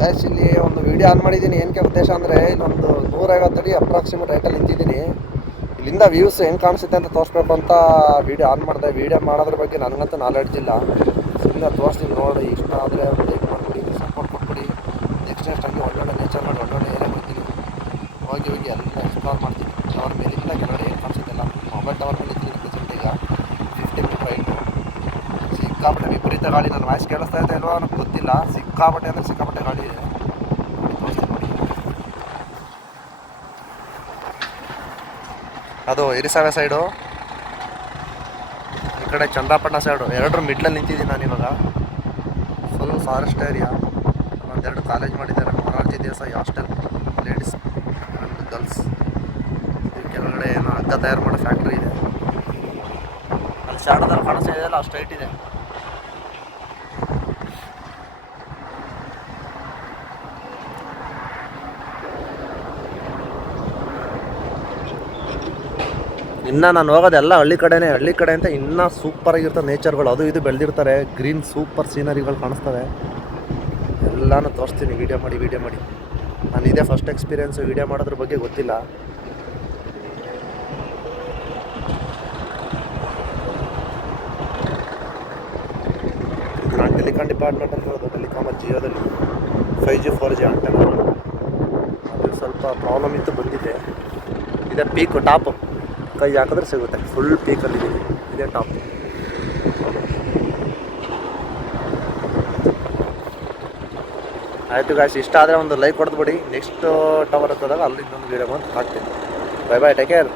Guys ಇಲ್ಲಿ ಒಂದು video on ಮಾಡಿದ್ದೀನಿ. ಏನಕ್ಕೆ ಉದ್ದೇಶ ಅಂದರೆ ಇಲ್ಲೊಂದು 150 ಅಡಿ ಅಪ್ರಾಕ್ಸಿಮೇಟ್ ರೈಟಲ್ಲಿ ನಿಂತಿದ್ದೀನಿ. ಇಲ್ಲಿಂದ ವ್ಯೂಸ್ ಹೆಂಗೆ ಕಾಣಿಸುತ್ತೆ ಅಂತ ತೋರಿಸ್ಬೇಕು ಅಂತ ವಿಡಿಯೋ ಆನ್ ಮಾಡಿದೆ. ವಿಡಿಯೋ ಮಾಡೋದ್ರ ಬಗ್ಗೆ ನನಗಂತೂ ನಾಲೆಡ್ಜ್ ಇಲ್ಲ. ಸುಮ್ಮನೆ ತೋರಿಸ್ತೀನಿ ನೋಡಿ. ಇಷ್ಟ ಆದರೆ ಒಂದು ಲೈಕ್ ಮಾಡಿಬಿಡಿ, ಸಪೋರ್ಟ್ ಕೊಟ್ಬಿಡಿ. ನೆಕ್ಸ್ಟ್ ಹಂಗೆ ಒಳ್ಳೊಳ್ಳೆ ನೇಚರ್ ಮಾಡಿ ಒಳ್ಳೊಳ್ಳೆ ಏರಿಯಾ ಬರ್ತೀನಿ. ಹೋಗಿ ಎಲ್ಲ ಎಕ್ಸ್ಪ್ಲೋರ್ ಮಾಡ್ತೀನಿ. ಟವರ್ ಮೇಲಿಂದ ಕೆಳಗಡೆ ಏನು ಕಾಣಿಸುತ್ತೆ ಎಲ್ಲ. ಮೊಬೈಲ್ ಟವರ್ ಮೇಲೆ ಇದ್ದೀನಿ ಪ್ರೆಸೆಂಟ್ ಈಗ 50 ಮೀಟರ್ ರೈಟು. ಸಿಕ್ಕಾಪಟ್ಟೆ ವಿಪರೀತ ಗಾಳಿ. ನನ್ನ ವಾಯ್ಸ್ ಕೇಳಿಸ್ತಾ ಇದೆ ಇಲ್ವಾ ನನಗೆ ಗೊತ್ತಿಲ್ಲ. ಸಿಕ್ಕಾಪಟ್ಟೆ ಅಂದರೆ ಸಿಕ್ಕಾಪಟ್ಟೆ ಗಾಳಿ ಇದೆ. ತೋರಿಸ್ತೀನಿ ನೋಡಿ. ಅದು ಹಿರಿಸಾವೆ ಸೈಡು, ಈ ಕಡೆ ಚಂದ್ರಪಟ್ಟಣ ಸೈಡು, ಎರಡರ ಮಿಡ್ಲಲ್ಲಿ ನಿಂತಿದ್ದೀನಿ ನಾನು ಇವಾಗ. Full forest area. ಒಂದೆರಡು ಕಾಲೇಜ್ ಮಾಡಿದ್ದಾರೆ. Morarji Desai hostel ladies and girls. ಕೆಳಗಡೆ ಏನೋ ಹಗ್ಗ ತಯಾರು ಮಾಡೋ ಫ್ಯಾಕ್ಟ್ರಿ ಇದೆ. ಅಲ್ಲಿ ಶಾಡೋದಲ್ಲಿ ಕಾಣಿಸ್ತಾ ಇದೆಯಲ್ಲ ಅಷ್ಟು ಹೈಟ್ ಇದೆ. ಇನ್ನು ನಾನು ಹೋಗೋದೆಲ್ಲ ಹಳ್ಳಿ ಕಡೆನೇ. ಹಳ್ಳಿ ಕಡೆ ಅಂತ ಇನ್ನೂ ಸೂಪರಾಗಿರ್ತದೆ ನೇಚರ್ಗಳು. ಅದು ಇದು ಬೆಳೆದಿರ್ತಾರೆ. ಗ್ರೀನ್ ಸೂಪರ್ ಸೀನರಿಗಳು ಕಾಣಿಸ್ತವೆ. ಎಲ್ಲನೂ ತೋರಿಸ್ತೀನಿ ವೀಡಿಯೋ ಮಾಡಿ. ನಾನು ಇದೇ ಫಸ್ಟ್ ಎಕ್ಸ್ಪೀರಿಯೆನ್ಸು. ವೀಡಿಯೋ ಮಾಡೋದ್ರ ಬಗ್ಗೆ ಗೊತ್ತಿಲ್ಲ. ನಾನು ಟೆಲಿಕಾಮ್ ಡಿಪಾರ್ಟ್ಮೆಂಟ್ ಅಂತ ಹೇಳೋದು. ಟೆಲಿಕಾಮಲ್ಲಿ ಜಿಯೋದಲ್ಲಿ 5G 4G ಅಂಟೆನ ಅದು ಸ್ವಲ್ಪ ಪ್ರಾಬ್ಲಮ್ ಇತ್ತು, ಬಂದಿದೆ. ಇದೇ ಪೀಕು ಟಾಪು. ಕೈ ಹಾಕಿದ್ರೆ ಸಿಗುತ್ತೆ. ಫುಲ್ ಪೀಕಲ್ಲಿದ್ದೀನಿ. ಇದೇ ಟಾಪ್. ಆಯಿತು ಗಾಯ್ಸ್, ಇಷ್ಟ ಆದರೆ ಒಂದು ಲೈಕ್ ಹೊಡೆದ್ಬಿಡಿ. ನೆಕ್ಸ್ಟ್ ಟವರ್ ಹತ್ತದಾಗ ಅಲ್ಲಿ ಇನ್ನೊಂದು ವೀಡಿಯೋ ಬಂದು ಹಾಕ್ತೀನಿ. Bye take care.